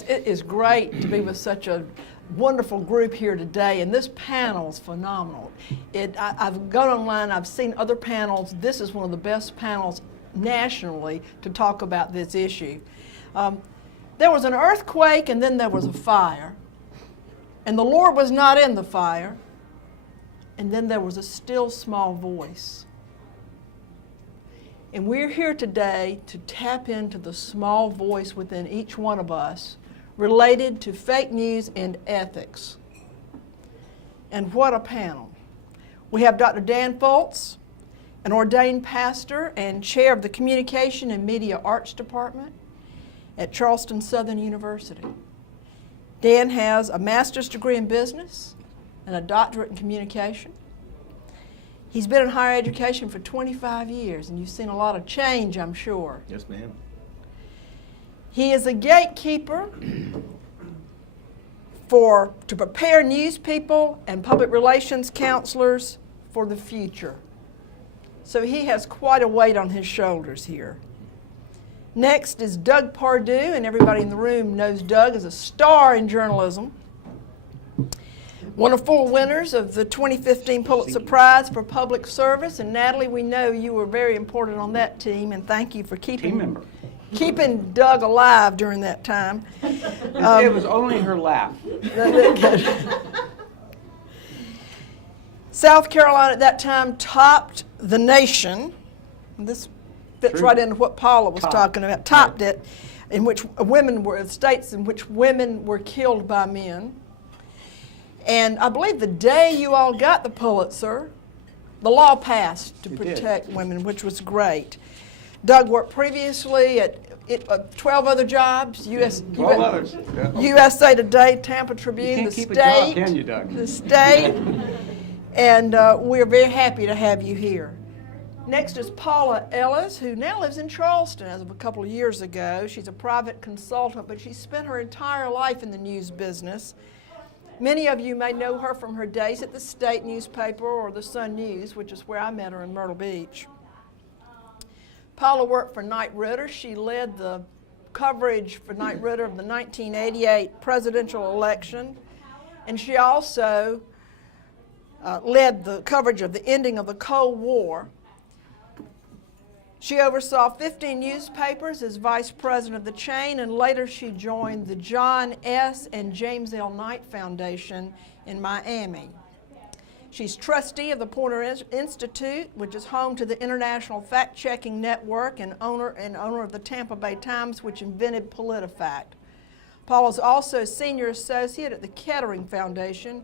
It is great to be with such a wonderful group here today, and this panel is phenomenal. I've gone online, I've seen other panels. This is one of the best panels nationally to talk about this issue. There was an earthquake and then there was a fire, and the Lord was not in the fire, and then there was a still small voice. And we're here today to tap into the small voice within each one of us related to fake news and ethics. And what a panel. We have Dr. Dan Foltz, an ordained pastor and chair of the Communication and Media Arts Department at Charleston Southern University. Dan has a master's degree in business and a doctorate in communication. He's been in higher education for 25 years, and you've seen a lot of change, I'm sure. Yes, ma'am. He is a gatekeeper to prepare news people and public relations counselors for the future. So he has quite a weight on his shoulders here. Next is Doug Pardue, and everybody in the room knows Doug as a star in journalism. One of 4 winners of the 2015 Pulitzer Prize for Public Service. And Natalie, we know you were very important on that team, and thank you for keeping Doug alive during that time. It was only her laugh. South Carolina at that time topped the nation. This fits right into what Paula was talking about. Topped it, in which states in which women were killed by men. And I believe the day you all got the Pulitzer, the law passed to protect women, which was great. Doug worked previously at 12 other jobs, USA Today, Tampa Tribune, the State. You can't keep a job, can you, Doug? The State. And we're very happy to have you here. Next is Paula Ellis, who now lives in Charleston as of a couple of years ago. She's a private consultant, but she spent her entire life in the news business. Many of you may know her from her days at the State newspaper or the Sun News, which is where I met her in Myrtle Beach. Paula worked for Knight Ridder. She led the coverage for Knight Ridder of the 1988 presidential election, and she also led the coverage of the ending of the Cold War. She oversaw 15 newspapers as vice president of the chain, and later she joined the John S. and James L. Knight Foundation in Miami. She's trustee of the Poynter Institute, which is home to the International Fact-Checking Network, and owner of the Tampa Bay Times, which invented PolitiFact. Paul is also a senior associate at the Kettering Foundation.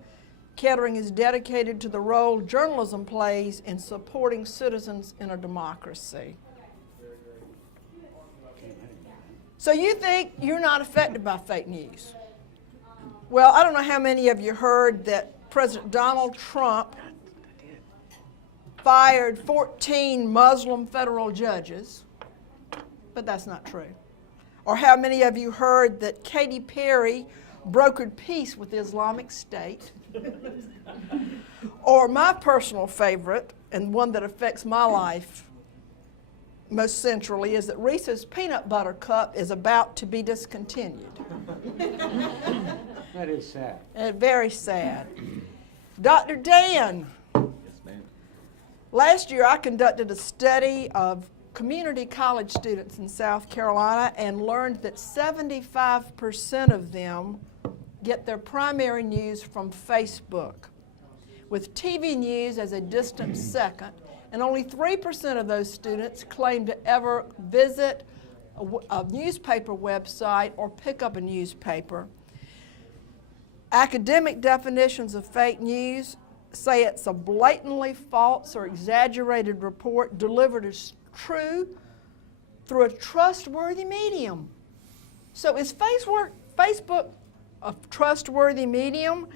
Kettering is dedicated to the role journalism plays in supporting citizens in a democracy. So you think you're not affected by fake news? Well, I don't know how many of you heard that President Donald Trump fired 14 Muslim federal judges, but that's not true. Or how many of you heard that Katy Perry brokered peace with the Islamic State? Or my personal favorite, and one that affects my life most centrally, is that Reese's Peanut Butter Cup is about to be discontinued. That is sad. Very sad. Dr. Dan. Yes, ma'am. Last year I conducted a study of community college students in South Carolina and learned that 75% of them get their primary news from Facebook, with TV news as a distant second, and only 3% of those students claim to ever visit a newspaper website or pick up a newspaper. Academic definitions of fake news say it's a blatantly false or exaggerated report delivered as true through a trustworthy medium. So is Facebook a trustworthy medium,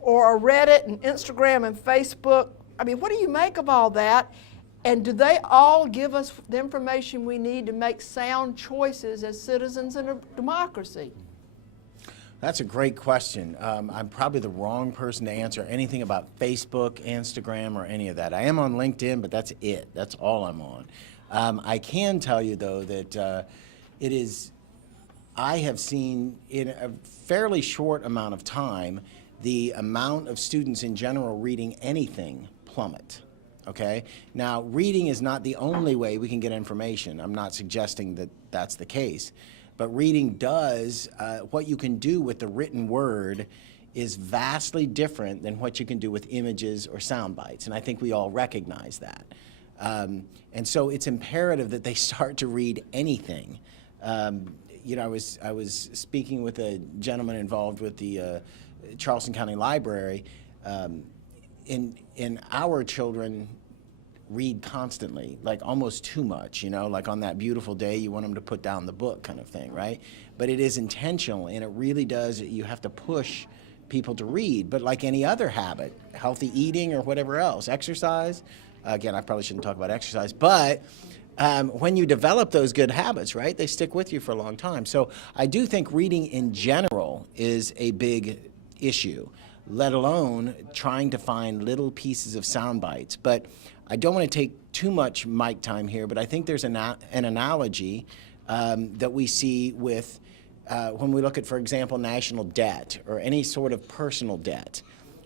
or Reddit and Instagram and Facebook? I mean, what do you make of all that? And do they all give us the information we need to make sound choices as citizens in a democracy? That's a great question. I'm probably the wrong person to answer anything about Facebook, Instagram, or any of that. I am on LinkedIn, but that's it. That's all I'm on. I can tell you, though, that it is I have seen in a fairly short amount of time the amount of students in general reading anything plummet. Okay? Now, reading is not the only way we can get information. I'm not suggesting that that's the case. But reading does, what you can do with the written word is vastly different than what you can do with images or sound bites. And I think we all recognize that. And so it's imperative that they start to read anything. You know, I was speaking with a gentleman involved with the Charleston County Library. In our children read constantly, like almost too much, you know, like on that beautiful day you want them to put down the book kind of thing, right? But it is intentional, and it really does, you have to push people to read. But like any other habit, healthy eating or whatever else, exercise, again, I probably shouldn't talk about exercise, but when you develop those good habits, right, they stick with you for a long time. So I do think reading in general is a big issue, let alone trying to find little pieces of sound bites. But I don't want to take too much mic time here, but I think there's an analogy that we see with when we look at, for example, national debt or any sort of personal debt.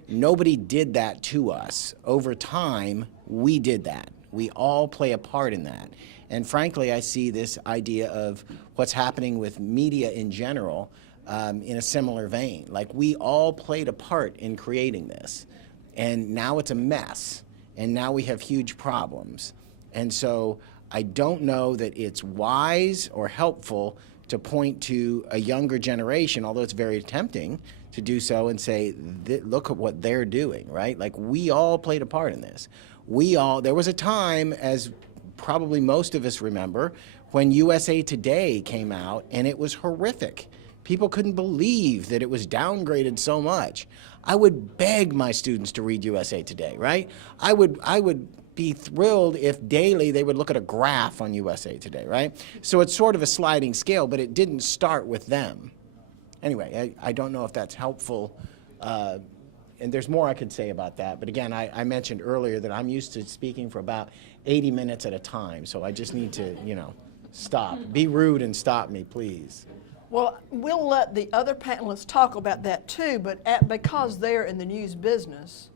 Nobody did that to us. Over time, we did that. We all play a part in that. And frankly, I see this idea of what's happening with media in general in a similar vein. Like, we all played a part in creating this. And now it's a mess. And now we have huge problems. And so I don't know that it's wise or helpful to point to a younger generation, although it's very tempting to do so, and say, look at what they're doing, right? Like, we all played a part in this. There was a time, as probably most of us remember, when USA Today came out, and it was horrific. People couldn't believe that it was downgraded so much. I would beg my students to read USA Today, right? I would be thrilled if daily they would look at a graph on USA Today, right? So it's sort of a sliding scale, but it didn't start with them. Anyway, I don't know if that's helpful, and there's more I could say about that. But again, I mentioned earlier that I'm used to speaking for about 80 minutes at a time, so I just need to, you know, stop. Be rude and stop me, please. Well, we'll let the other panelists talk about that too, but because they're in the news business,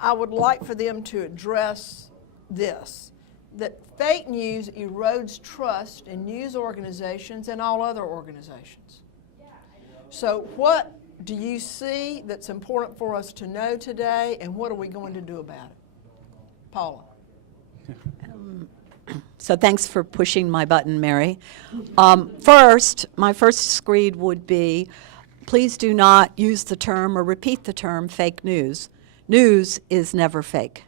I would like for them to address this, that fake news erodes trust in news organizations and all other organizations. So what do you see that's important for us to know today, and what are we going to do about it? Paula. So thanks for pushing my button, Mary. First, my first screed would be, please do not use the term or repeat the term fake news. News is never fake.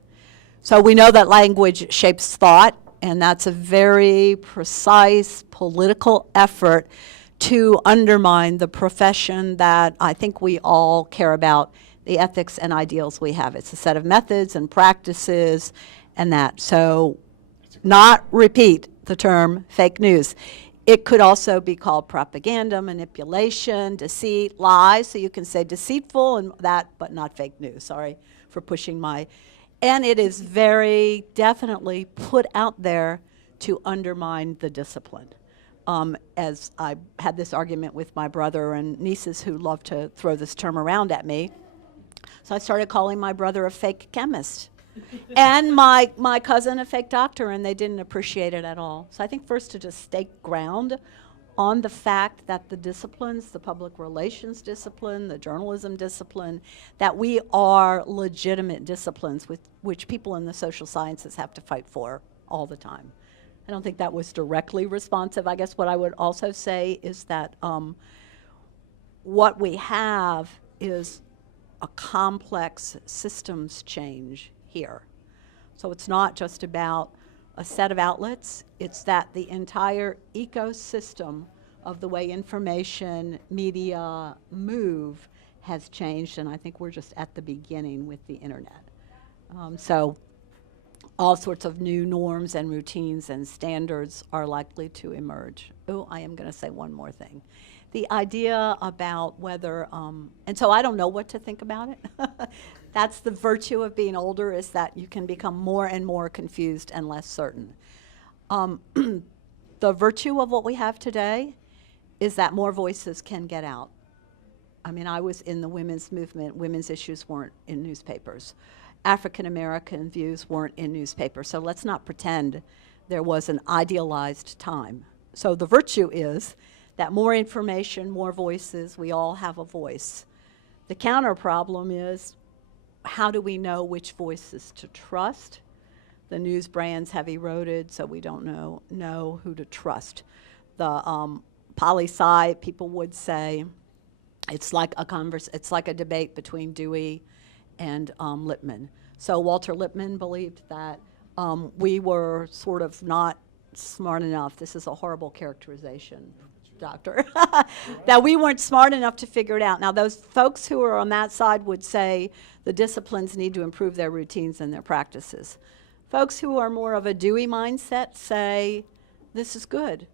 So we know that language shapes thought, and that's a very precise political effort to undermine the profession that I think we all care about, the ethics and ideals we have. It's a set of methods and practices and that. So not repeat the term fake news. It could also be called propaganda, manipulation, deceit, lies. So you can say deceitful and that, but not fake news. Sorry for pushing my. And it is very definitely put out there to undermine the discipline. As I had this argument with my brother and nieces who love to throw this term around at me. So I started calling my brother a fake chemist. And my cousin a fake doctor, and they didn't appreciate it at all. So I think first to just stake ground on the fact that the disciplines, the public relations discipline, the journalism discipline, that we are legitimate disciplines with which people in the social sciences have to fight for all the time. I don't think that was directly responsive. I guess what I would also say is that what we have is a complex systems change here. So it's not just about a set of outlets, it's that the entire ecosystem of the way information, media move has changed, and I think we're just at the beginning with the internet. So all sorts of new norms and routines and standards are likely to emerge. Oh, I am going to say one more thing. The idea about whether, and so I don't know what to think about it. That's the virtue of being older, is that you can become more and more confused and less certain. The virtue of what we have today is that more voices can get out. I mean, I was in the women's movement. Women's issues weren't in newspapers. African American views weren't in newspapers. So let's not pretend there was an idealized time. So the virtue is that more information, more voices, we all have a voice. The counter problem is, how do we know which voices to trust? The news brands have eroded, so we don't know who to trust. The poli-sci, people would say, it's like a debate between Dewey and Lippmann. So Walter Lippmann believed that we were sort of not smart enough. This is a horrible characterization, doctor. That we weren't smart enough to figure it out. Now, those folks who are on that side would say the disciplines need to improve their routines and their practices. Folks who are more of a Dewey mindset say, this is good.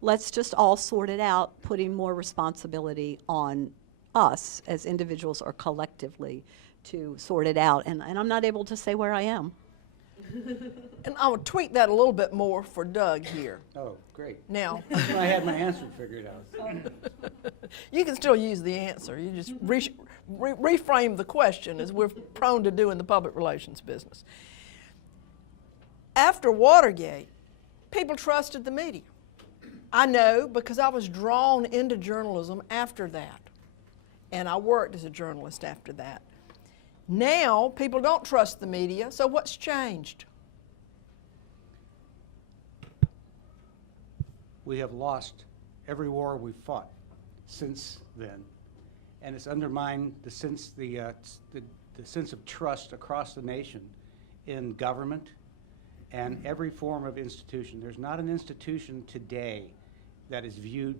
Let's just all sort it out, putting more responsibility on us as individuals or collectively to sort it out. And I'm not able to say where I am. And I would tweak that a little bit more for Doug here. Oh, great. Now, I had my answer figured out. you can still use the answer. You just reframe the question, as we're prone to do in the public relations business. After Watergate, people trusted the media. I know because I was drawn into journalism after that, and I worked as a journalist after that. Now, people don't trust the media, so what's changed? We have lost every war we've fought since then, and it's undermined the sense of trust across the nation in government and every form of institution. There's not an institution today that is viewed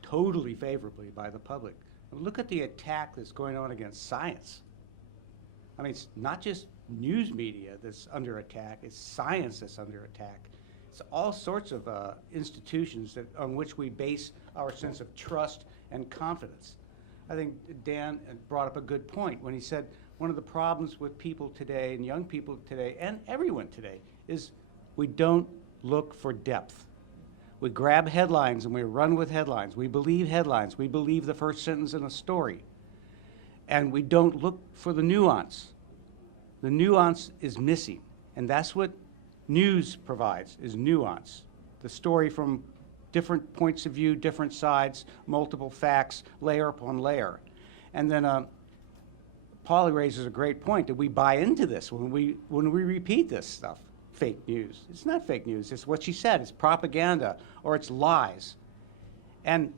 totally favorably by the public. Look at the attack that's going on against science. I mean, it's not just news media that's under attack, it's science that's under attack. It's all sorts of institutions on which we base our sense of trust and confidence. I think Dan brought up a good point when he said one of the problems with people today and young people today and everyone today is we don't look for depth. We grab headlines and we run with headlines. We believe headlines. We believe the first sentence in a story. And we don't look for the nuance. The nuance is missing. And that's what news provides, is nuance. The story from different points of view, different sides, multiple facts, layer upon layer. And then Paula raises a great point that we buy into this when we repeat this stuff. Fake news. It's not fake news. It's what she said. It's propaganda or it's lies. And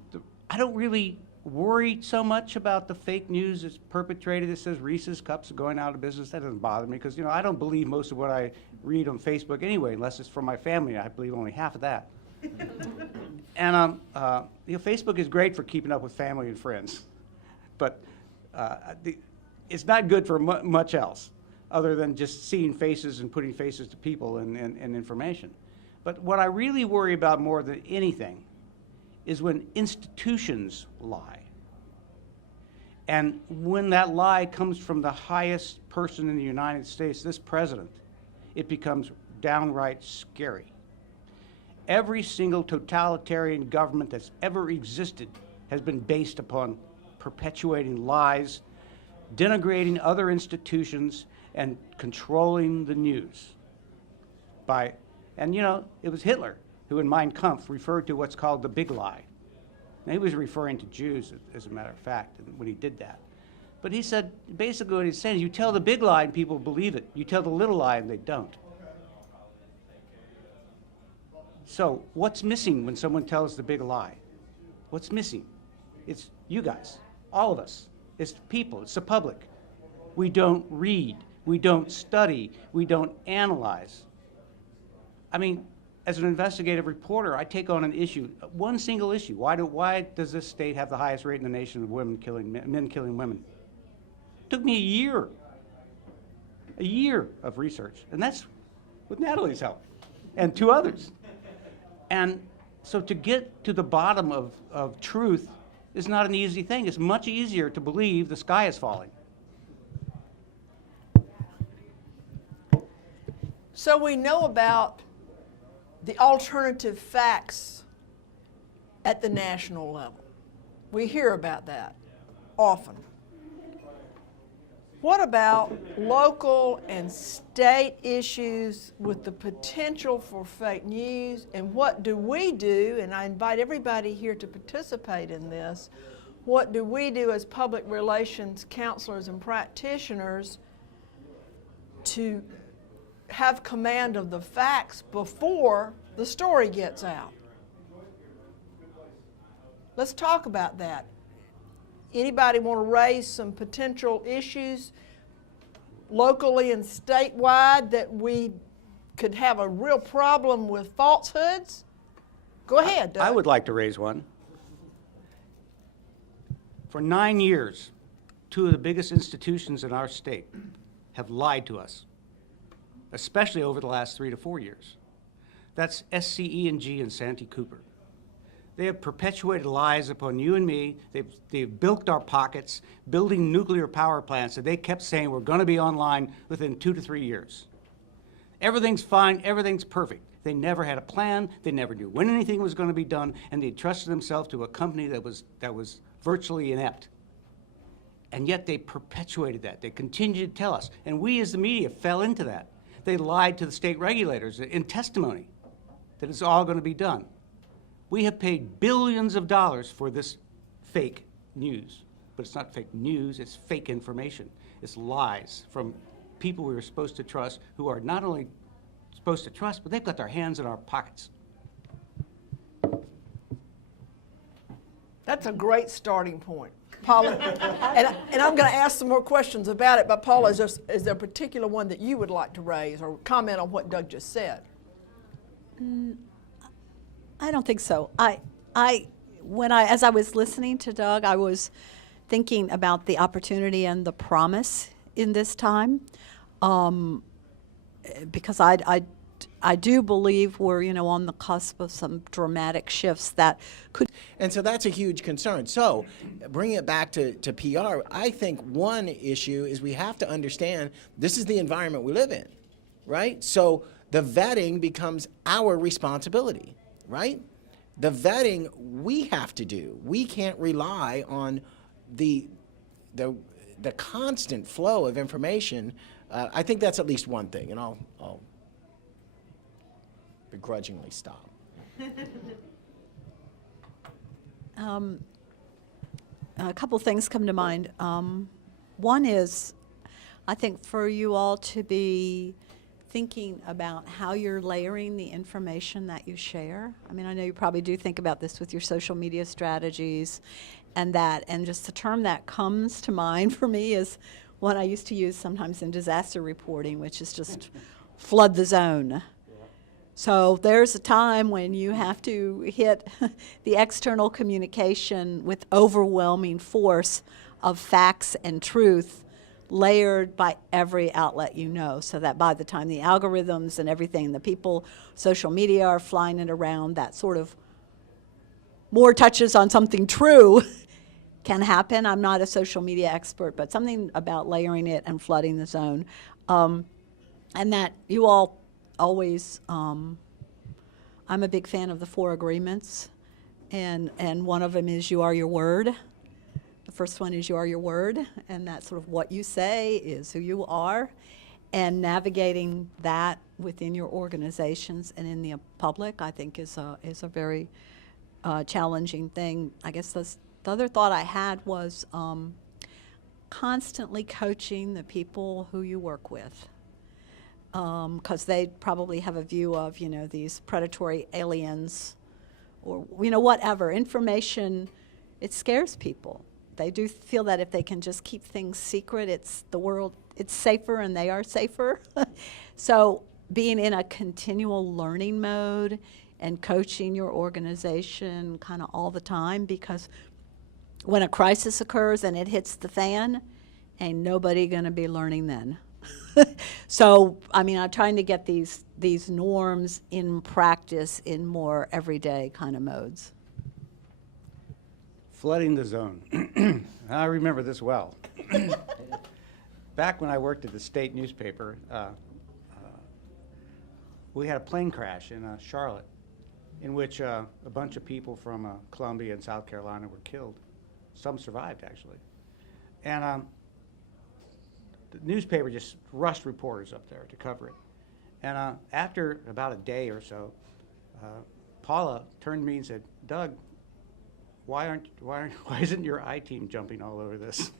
I don't really worry so much about the fake news that's perpetrated that says Reese's Cups are going out of business. That doesn't bother me because, I don't believe most of what I read on Facebook anyway, unless it's from my family. I believe only half of that. And Facebook is great for keeping up with family and friends, but it's not good for much else other than just seeing faces and putting faces to people and information. But what I really worry about more than anything is when institutions lie. And when that lie comes from the highest person in the United States, this president, it becomes downright scary. Every single totalitarian government that's ever existed has been based upon perpetuating lies, denigrating other institutions, and controlling the news. It was Hitler who in Mein Kampf referred to what's called the big lie. Now, he was referring to Jews, as a matter of fact, when he did that. But he said, basically what he's saying is you tell the big lie and people believe it. You tell the little lie and they don't. So what's missing when someone tells the big lie? What's missing? It's you guys, all of us. It's the people, it's the public. We don't read, we don't study, we don't analyze. I mean, as an investigative reporter, I take on an issue, one single issue. Why does this state have the highest rate in the nation of men killing women? It took me a year of research, and that's with Natalie's help, and 2 others. And so to get to the bottom of truth is not an easy thing. It's much easier to believe the sky is falling. So we know about the alternative facts at the national level. We hear about that often. What about local and state issues with the potential for fake news? And what do we do? And I invite everybody here to participate in this. What do we do as public relations counselors and practitioners to have command of the facts before the story gets out? Let's talk about that. Anybody want to raise some potential issues locally and statewide that we could have a real problem with falsehoods? Go ahead, Doug. I would like to raise one. For 9 years, two of the biggest institutions in our state have lied to us, especially over the last 3 to 4 years. That's SCE&G and Santee Cooper. They have perpetuated lies upon you and me. They've bilked our pockets, building nuclear power plants that they kept saying we're going to be online within 2 to 3 years. Everything's fine, everything's perfect. They never had a plan, they never knew when anything was going to be done, and they trusted themselves to a company that was virtually inept. And yet they perpetuated that. They continued to tell us. And we as the media fell into that. They lied to the state regulators in testimony that it's all going to be done. We have paid billions of dollars for this fake news. But it's not fake news, it's fake information. It's lies from people we were supposed to trust, who are not only supposed to trust, but they've got their hands in our pockets. That's a great starting point, Paula. and I'm going to ask some more questions about it, but Paula, is there a particular one that you would like to raise or comment on what Doug just said? I don't think so. As I was listening to Doug, I was thinking about the opportunity and the promise in this time, because I do believe we're on the cusp of some dramatic shifts that could. And so that's a huge concern. So bringing it back to PR, I think one issue is we have to understand this is the environment we live in, right? So the vetting becomes our responsibility. Right? The vetting we have to do. We can't rely on the constant flow of information. I think that's at least one thing, and I'll begrudgingly stop. A couple things come to mind. One is, I think for you all to be thinking about how you're layering the information that you share. I mean, I know you probably do think about this with your social media strategies and just the term that comes to mind for me is one I used to use sometimes in disaster reporting, which is just flood the zone. Yeah. So there's a time when you have to hit the external communication with overwhelming force of facts and truth layered by every outlet so that by the time the algorithms and everything, the people, social media are flying it around, that sort of more touches on something true can happen. I'm not a social media expert, but something about layering it and flooding the zone. And that you all always, I'm a big fan of the 4 agreements, and one of them is you are your word. The first one is you are your word, and that's sort of what you say is who you are, and navigating that within your organizations and in the public, I think is a very challenging thing. I guess the other thought I had was constantly coaching the people who you work with, because they probably have a view of these predatory aliens, or whatever information. It scares people. They do feel that if they can just keep things secret, it's safer and they are safer. So being in a continual learning mode and coaching your organization kind of all the time, because when a crisis occurs and it hits the fan, ain't nobody gonna be learning then. So, I mean, I'm trying to get these norms in practice in more everyday kind of modes. Flooding the zone. I remember this well. Back when I worked at the state newspaper, we had a plane crash in Charlotte. in which a bunch of people from Columbia and South Carolina were killed. Some survived, actually. And the newspaper just rushed reporters up there to cover it. And after about a day or so, Paula turned to me and said, "Doug, why isn't your I-team jumping all over this?"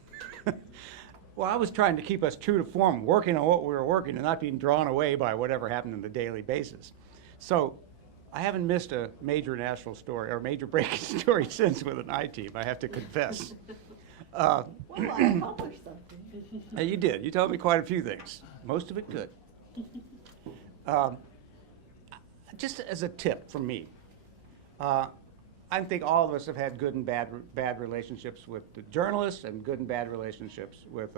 Well, I was trying to keep us true to form, working on what we were working and not being drawn away by whatever happened on the daily basis. So I haven't missed a major national story or major breaking story since with an I-team, I have to confess. Well, I accomplished something. You did. You told me quite a few things. Most of it good. Just as a tip from me, I think all of us have had good and bad relationships with the journalists and good and bad relationships with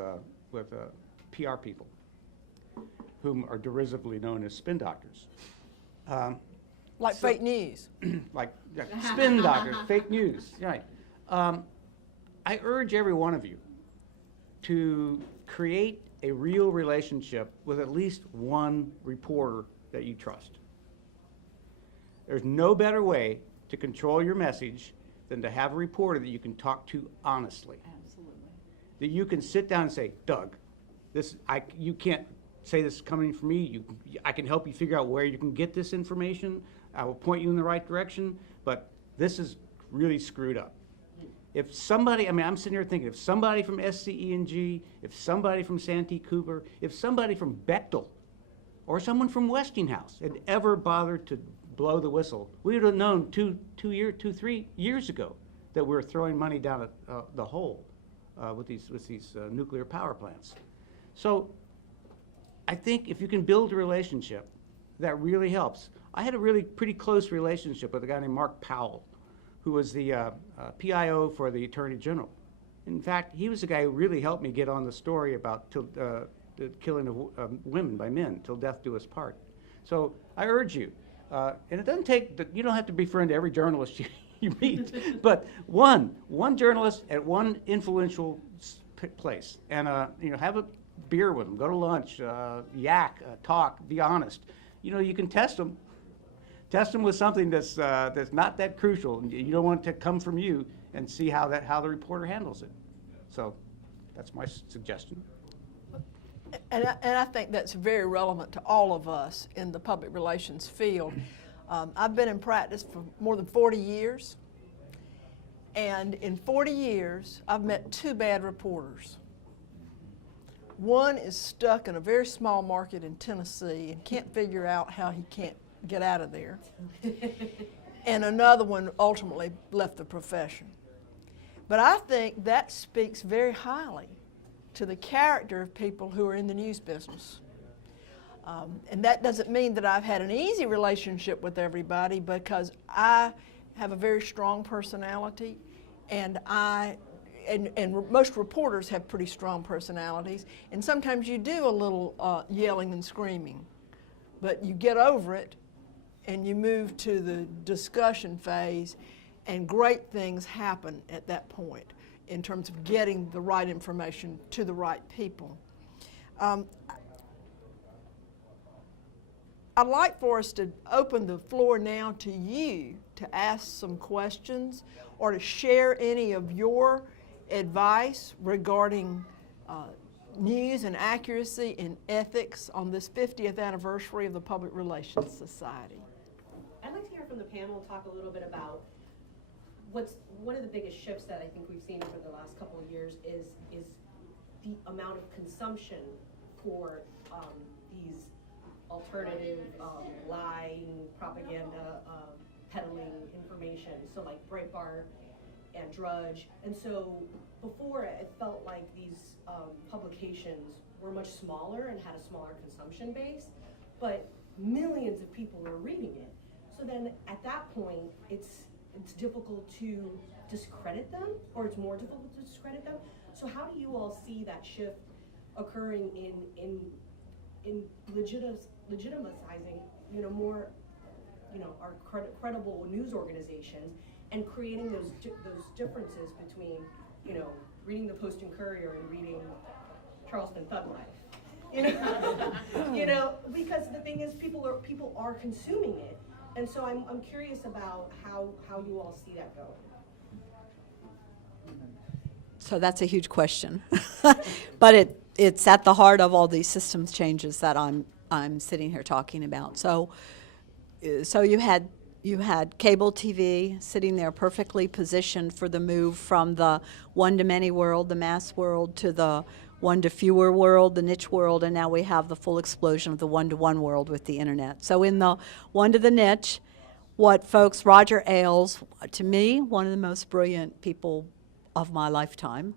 PR people, whom are derisively known as spin doctors. Like fake news. Like spin doctors, fake news, right. I urge every one of you to create a real relationship with at least one reporter that you trust. There's no better way to control your message than to have a reporter that you can talk to honestly. Absolutely. That you can sit down and say, "Doug, you can't say this is coming from me. I can help you figure out where you can get this information. I will point you in the right direction, but this is really screwed up." If somebody, I'm sitting here thinking, if somebody from SCE&G, if somebody from Santee Cooper, if somebody from Bechtel, or someone from Westinghouse had ever bothered to blow the whistle, we would have known 3 years ago that we were throwing money down the hole with these nuclear power plants. So I think if you can build a relationship, that really helps. I had a really pretty close relationship with a guy named Mark Powell, who was the PIO for the Attorney General. In fact, he was the guy who really helped me get on the story about the killing of women by men, till death do us part. So I urge you, and it doesn't take, you don't have to befriend every journalist you meet, but one journalist at one influential place, and have a beer with them, go to lunch, talk, be honest. You can test them. Test them with something that's not that crucial. You don't want it to come from you, and see how the reporter handles it. So that's my suggestion. And I think that's very relevant to all of us in the public relations field. I've been in practice for more than 40 years, and in 40 years, I've met 2 bad reporters. One is stuck in a very small market in Tennessee and can't figure out how he can't get out of there. And another one ultimately left the profession. But I think that speaks very highly to the character of people who are in the news business. And that doesn't mean that I've had an easy relationship with everybody, because I have a very strong personality, and most reporters have pretty strong personalities, and sometimes you do a little yelling and screaming, but you get over it and you move to the discussion phase, and great things happen at that point in terms of getting the right information to the right people. I'd like for us to open the floor now to you to ask some questions or to share any of your advice regarding news and accuracy and ethics on this 50th anniversary of the Public Relations Society. I'd like to hear from the panel talk a little bit about what's one of the biggest shifts that I think we've seen over the last couple of years is the amount of consumption for these alternative lying, propaganda, peddling information. So like Breitbart and Drudge. And so before, it felt like these publications were much smaller and had a smaller consumption base, but millions of people were reading it. So then at that point, it's difficult to discredit them, or it's more difficult to discredit them. So how do you all see that shift occurring in legitimizing, more, our credible news organizations, and creating those differences between, reading the Post and Courier and reading Charleston Thug Life, because the thing is, people are consuming it, And so I'm curious about how you all see that going. So that's a huge question. But it's at the heart of all these systems changes that I'm sitting here talking about. So you had cable TV sitting there perfectly positioned for the move from the one-to-many world, the mass world, to the one-to-fewer world, the niche world, and now we have the full explosion of the one-to-one world with the internet. So in the one-to-the-niche, what folks, Roger Ailes, to me, one of the most brilliant people of my lifetime,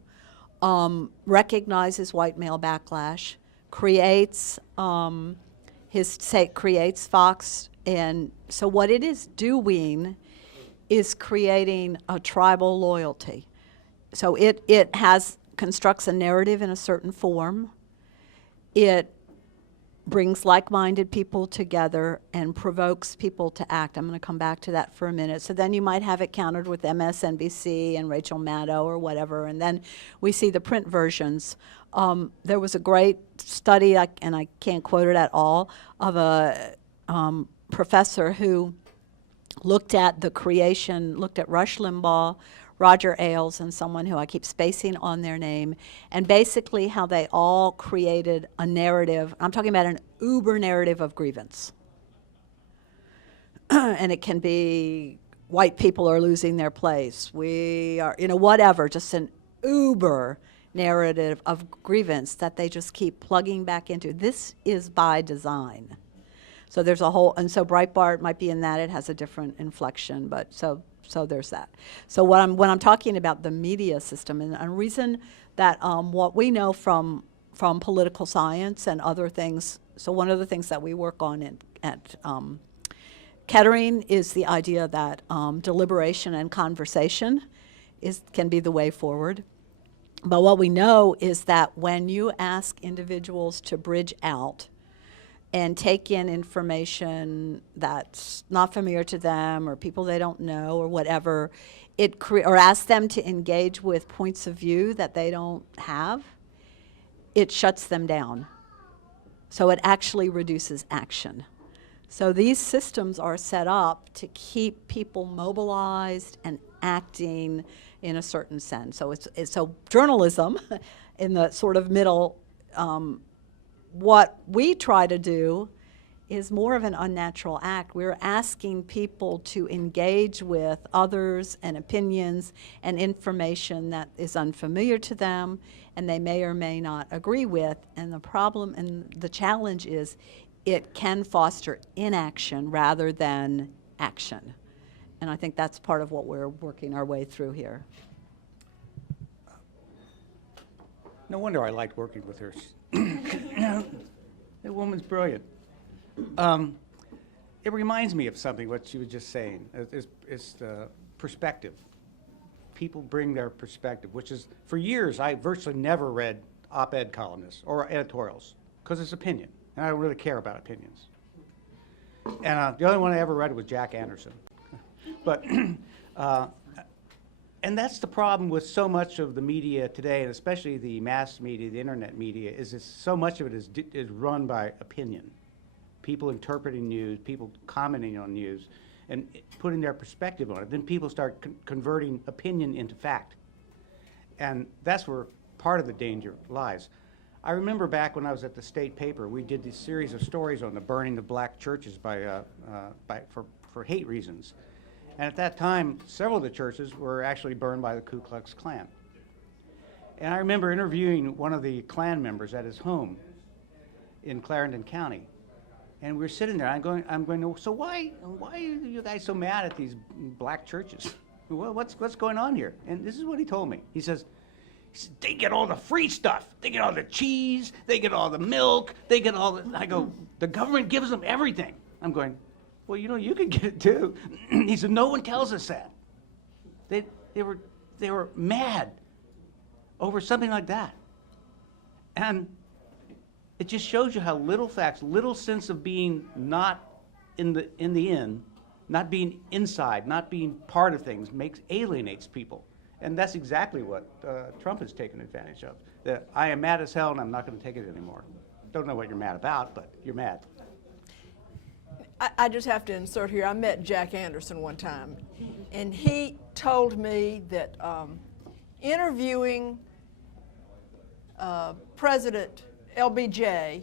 recognizes white male backlash, creates creates Fox, and so what it is doing is creating a tribal loyalty. So it constructs a narrative in a certain form. It brings like-minded people together and provokes people to act. I'm going to come back to that for a minute. So then you might have it countered with MSNBC and Rachel Maddow or whatever, and then we see the print versions. There was a great study, and I can't quote it at all, of a professor who looked at Rush Limbaugh, Roger Ailes, and someone who I keep spacing on their name, and basically how they all created a narrative. I'm talking about an uber narrative of grievance. And it can be white people are losing their place. We are, whatever, just an uber narrative of grievance that they just keep plugging back into. This is by design. So there's a whole, and so Breitbart might be in that. It has a different inflection, but so there's that. So when I'm talking about the media system, and a reason that what we know from political science and other things, so one of the things that we work on at Kettering is the idea that deliberation and conversation can be the way forward. But what we know is that when you ask individuals to bridge out and take in information that's not familiar to them or people they don't know or whatever, or ask them to engage with points of view that they don't have, it shuts them down. So it actually reduces action. So these systems are set up to keep people mobilized and acting in a certain sense. So journalism in the sort of middle, what we try to do is more of an unnatural act. We're asking people to engage with others and opinions and information that is unfamiliar to them and they may or may not agree with. And the problem and the challenge is it can foster inaction rather than action. And I think that's part of what we're working our way through here. No wonder I liked working with her. That woman's brilliant. It reminds me of something, what she was just saying. It's the perspective. People bring their perspective, which is, for years, I virtually never read op-ed columnists or editorials, because it's opinion, and I don't really care about opinions. And the only one I ever read was Jack Anderson. But, and that's the problem with so much of the media today, and especially the mass media, the internet media, is so much of it is run by opinion. People interpreting news, people commenting on news, and putting their perspective on it. Then people start converting opinion into fact. And that's where part of the danger lies. I remember back when I was at the state paper, we did this series of stories on the burning of black churches for hate reasons. And at that time, several of the churches were actually burned by the Ku Klux Klan. And I remember interviewing one of the Klan members at his home in Clarendon County. And we were sitting there, I'm going, so why are you guys so mad at these black churches? What's going on here? And this is what he told me. He says, they get all the free stuff. They get all the cheese, they get all the milk, they get all the, I go, the government gives them everything. I'm going, well, you can get it too. He said, no one tells us that. They were mad over something like that. And it just shows you how little facts, little sense of being not in the inn, not being inside, not being part of things, alienates people. And that's exactly what Trump has taken advantage of. That I am mad as hell and I'm not going to take it anymore. Don't know what you're mad about, but you're mad. I just have to insert here, I met Jack Anderson one time, and he told me that interviewing President LBJ,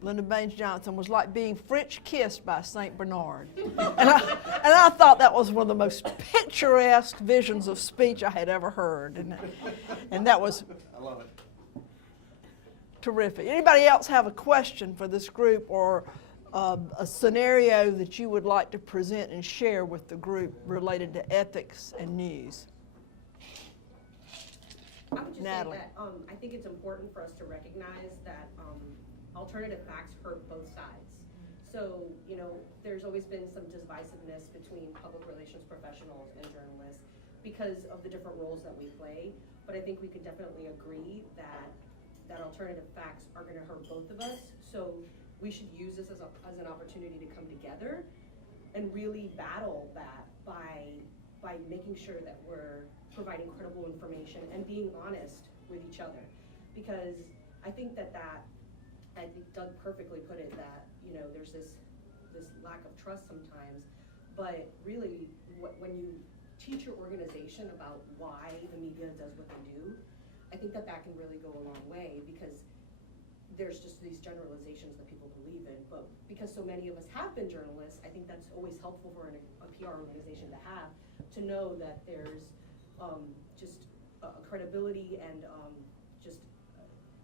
Lyndon Baines Johnson, was like being French kissed by St. Bernard. And I thought that was one of the most picturesque visions of speech I had ever heard. And that was I love it. terrific. Anybody else have a question for this group or a scenario that you would like to present and share with the group related to ethics and news? I would just Natalie. say that I think it's important for us to recognize that alternative facts hurt both sides. So, you know, there's always been some divisiveness between public relations professionals and journalists because of the different roles that we play. But I think we could definitely agree that alternative facts are going to hurt both of us. So we should use this as an opportunity to come together and really battle that by making sure that we're providing credible information and being honest with each other. Because I think I think Doug perfectly put it that, you know, there's this lack of trust sometimes, but really when you teach your organization about why the media does what they do, I think that can really go a long way, because there's just these generalizations that people believe in, but because so many of us have been journalists, I think that's always helpful for a PR organization to know that there's just a credibility and just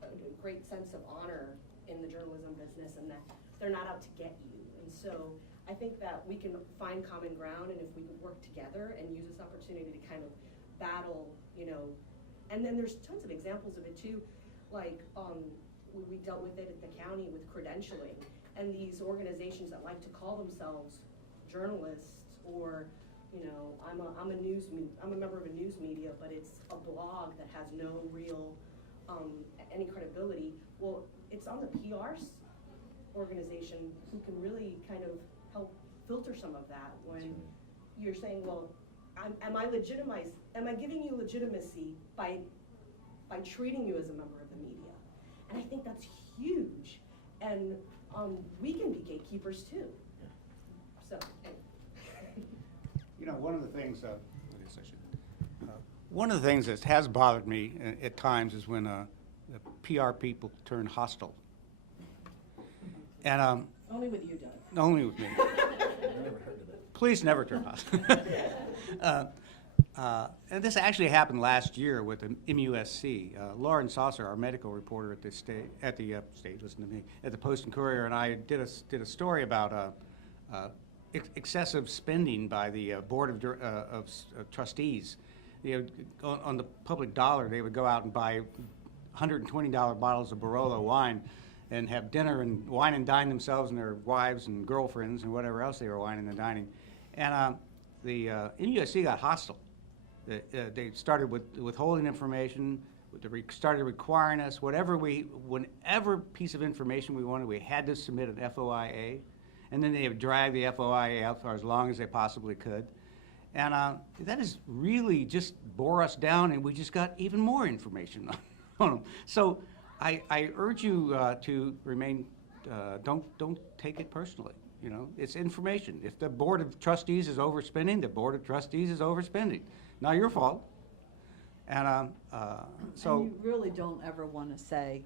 a great sense of honor in the journalism business, and that they're not out to get you. And so I think that we can find common ground, and if we could work together and use this opportunity to kind of battle, you know, and then there's tons of examples of it too, like we dealt with it at the county with credentialing, and these organizations that like to call themselves journalists, or, you know, I'm a member of a news media, but it's a blog that has no real any credibility. Well, it's on the PR's organization who can really kind of help filter some of that when you're saying, well, am I giving you legitimacy by treating you as a member of the media? And I think that's huge. And we can be gatekeepers too. So, anyway. You know, one of the things that has bothered me at times is when the PR people turn hostile. And Only with you, Doug. only with me. Please never turn hostile. And this actually happened last year with the MUSC. Lauren Saucer, our medical reporter at the Post and Courier, and I did a story about excessive spending by the board of trustees. You know, on the public dollar, they would go out and buy $120 bottles of Barolo wine and have dinner and wine and dine themselves and their wives and girlfriends and whatever else they were wining and dining. And the MUSC got hostile. They started withholding information. They started requiring us whenever piece of information we wanted, we had to submit an FOIA, and then they would drag the FOIA out for as long as they possibly could. And that is really just bore us down, and we just got even more information on them. So I urge you to remain, don't take it personally. You know, it's information. If the Board of Trustees is overspending, the Board of Trustees is overspending. Not your fault. And so. And you really don't ever want to say,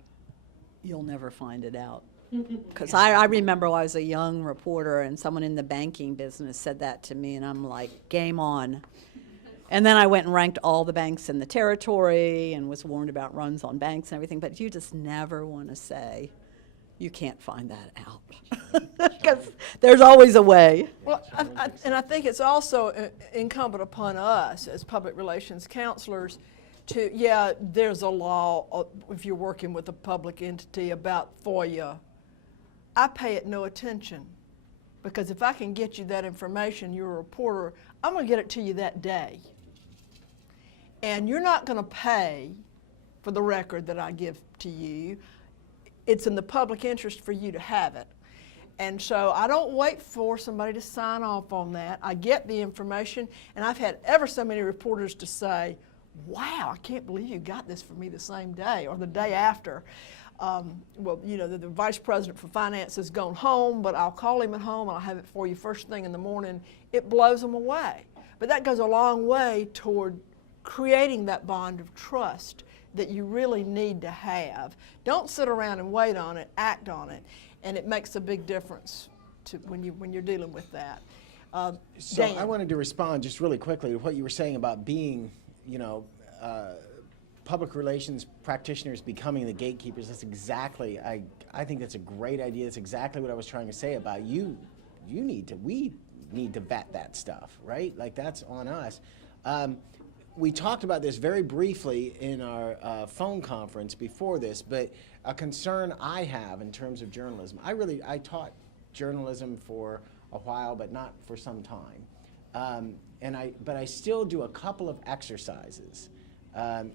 you'll never find it out. Because I remember I was a young reporter and someone in the banking business said that to me, and I'm like, game on. And then I went and ranked all the banks in the territory and was warned about runs on banks and everything, but you just never want to say, you can't find that out. Because there's always a way. Well, I think it's also incumbent upon us as public relations counselors to, there's a law if you're working with a public entity about FOIA. I pay it no attention, because if I can get you that information, you're a reporter, I'm going to get it to you that day. And you're not going to pay for the record that I give to you. It's in the public interest for you to have it. And so I don't wait for somebody to sign off on that. I get the information, and I've had ever so many reporters to say, wow, I can't believe you got this for me the same day or the day after. Well, you know, the vice president for finance has gone home, but I'll call him at home and I'll have it for you first thing in the morning. It blows them away. But that goes a long way toward creating that bond of trust that you really need to have. Don't sit around and wait on it, act on it, and it makes a big difference when you're dealing with that. So Dan. I wanted to respond just really quickly to what you were saying about being, you know, public relations practitioners becoming the gatekeepers. That's exactly, I think that's a great idea. That's exactly what I was trying to say about we need to vet that stuff, right? Like, that's on us. We talked about this very briefly in our phone conference before this, but a concern I have in terms of journalism, I taught journalism for a while, but not for some time. But I still do a couple of exercises,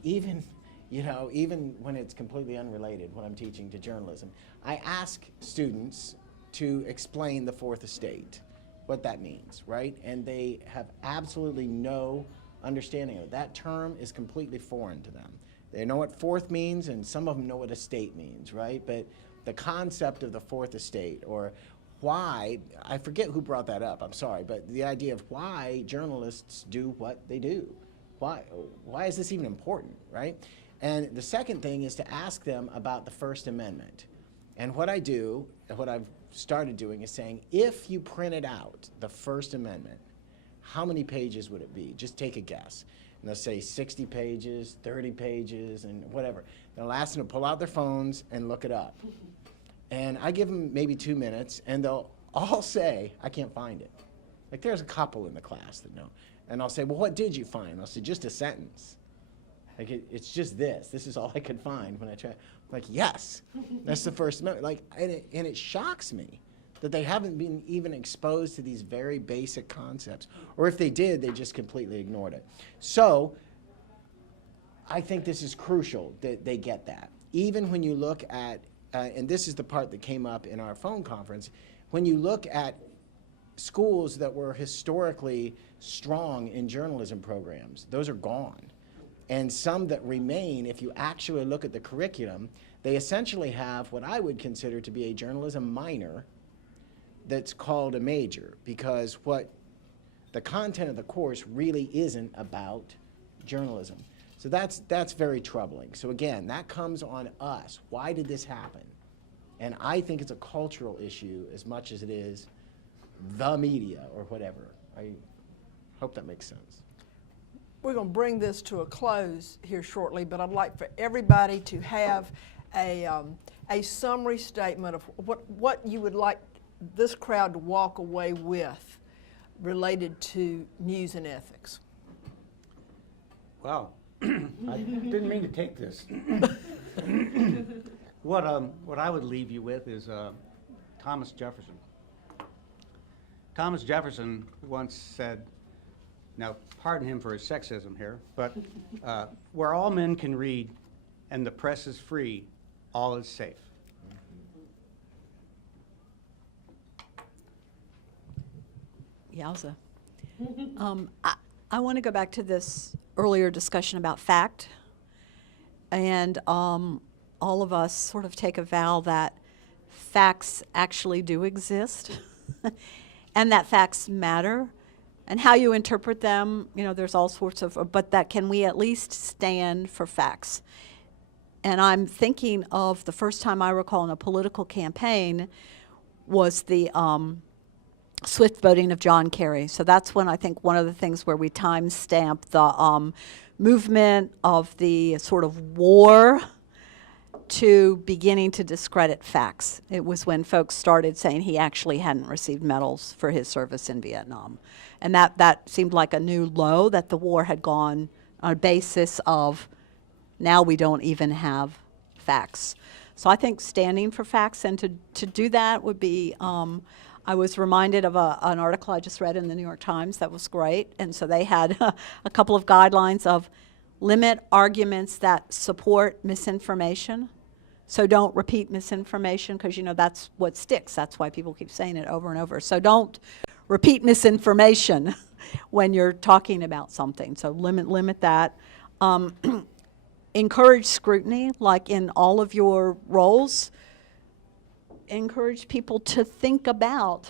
even when it's completely unrelated, when I'm teaching to journalism. I ask students to explain the fourth estate, what that means, right? And they have absolutely no understanding of it. That term is completely foreign to them. They know what fourth means, and some of them know what estate means, right? But the concept of the fourth estate, or why, I forget who brought that up, I'm sorry, but the idea of why journalists do what they do. Why is this even important, right? And the second thing is to ask them about the First Amendment. And what I do, what I've started doing, is saying, if you printed out the First Amendment, how many pages would it be? Just take a guess. And they'll say 60 pages, 30 pages, and whatever. They'll ask them to pull out their phones and look it up. And I give them maybe 2 minutes, and they'll all say, I can't find it. Like, there's a couple in the class that know. And I'll say, well, what did you find? They'll say, just a sentence. Like, it's just this. This is all I could find when I tried. Like, yes, that's the First Amendment. Like, and it shocks me that they haven't been even exposed to these very basic concepts. Or if they did, they just completely ignored it. So I think this is crucial that they get that. Even when you look at, and this is the part that came up in our phone conference, when you look at schools that were historically strong in journalism programs, those are gone. And some that remain, if you actually look at the curriculum, they essentially have what I would consider to be a journalism minor that's called a major, because what the content of the course really isn't about journalism. So that's very troubling. So again, that comes on us. Why did this happen? And I think it's a cultural issue as much as it is the media or whatever. I hope that makes sense. We're going to bring this to a close here shortly, but I'd like for everybody to have a summary statement of what you would like this crowd to walk away with related to news and ethics. Wow, I didn't mean to take this. What I would leave you with is Thomas Jefferson. Thomas Jefferson once said, now pardon him for his sexism here, but where all men can read and the press is free, all is safe. Yowza. I want to go back to this earlier discussion about fact. And all of us sort of take a vow that facts actually do exist and that facts matter. And how you interpret them, you know, there's all sorts of, but that can we at least stand for facts? And I'm thinking of the first time I recall in a political campaign was the swift voting of John Kerry. So that's when I think one of the things where we timestamp the movement of the sort of war to beginning to discredit facts. It was when folks started saying he actually hadn't received medals for his service in Vietnam. And that seemed like a new low, that the war had gone on a basis of now we don't even have facts. So I think standing for facts, and to do that would be, I was reminded of an article I just read in the New York Times that was great. And so they had a couple of guidelines of limit arguments that support misinformation. So don't repeat misinformation, because you know that's what sticks. That's why people keep saying it over and over. So don't repeat misinformation when you're talking about something. So limit that. Encourage scrutiny, like in all of your roles. Encourage people to think about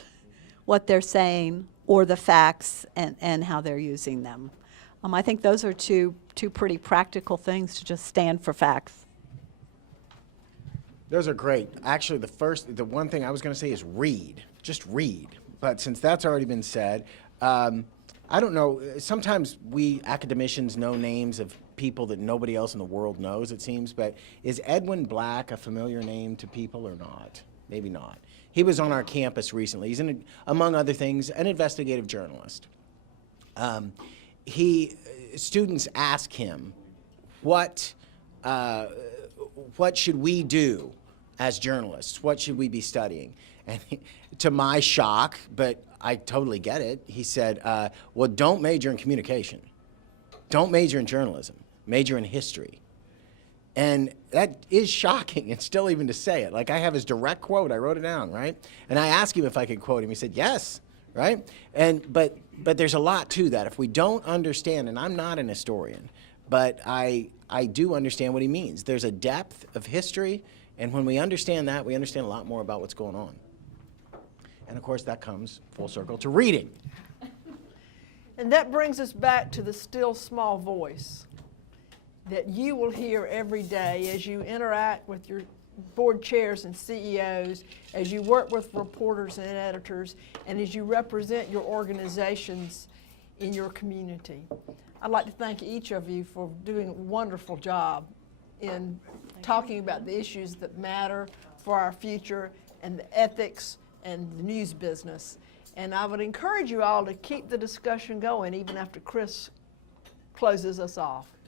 what they're saying or the facts and how they're using them. I think those are two pretty practical things, to just stand for facts. Those are great. Actually, the one thing I was going to say is read. Just read. But since that's already been said, I don't know. Sometimes we academicians know names of people that nobody else in the world knows, it seems. But is Edwin Black a familiar name to people or not? Maybe not. He was on our campus recently. He's, among other things, an investigative journalist. Students ask him, what should we do as journalists? What should we be studying? And to my shock, but I totally get it, he said, well, don't major in communication. Don't major in journalism. Major in history. And that is shocking, and still even to say it. Like, I have his direct quote. I wrote it down, right? And I asked him if I could quote him. He said, yes, right? But there's a lot to that. If we don't understand, and I'm not an historian, but I do understand what he means. There's a depth of history, and when we understand that, we understand a lot more about what's going on. And, of course, that comes full circle to reading. And that brings us back to the still small voice that you will hear every day as you interact with your board chairs and CEOs, as you work with reporters and editors, and as you represent your organizations in your community. I'd like to thank each of you for doing a wonderful job in talking about the issues that matter for our future and the ethics and the news business. And I would encourage you all to keep the discussion going even after Chris closes us off.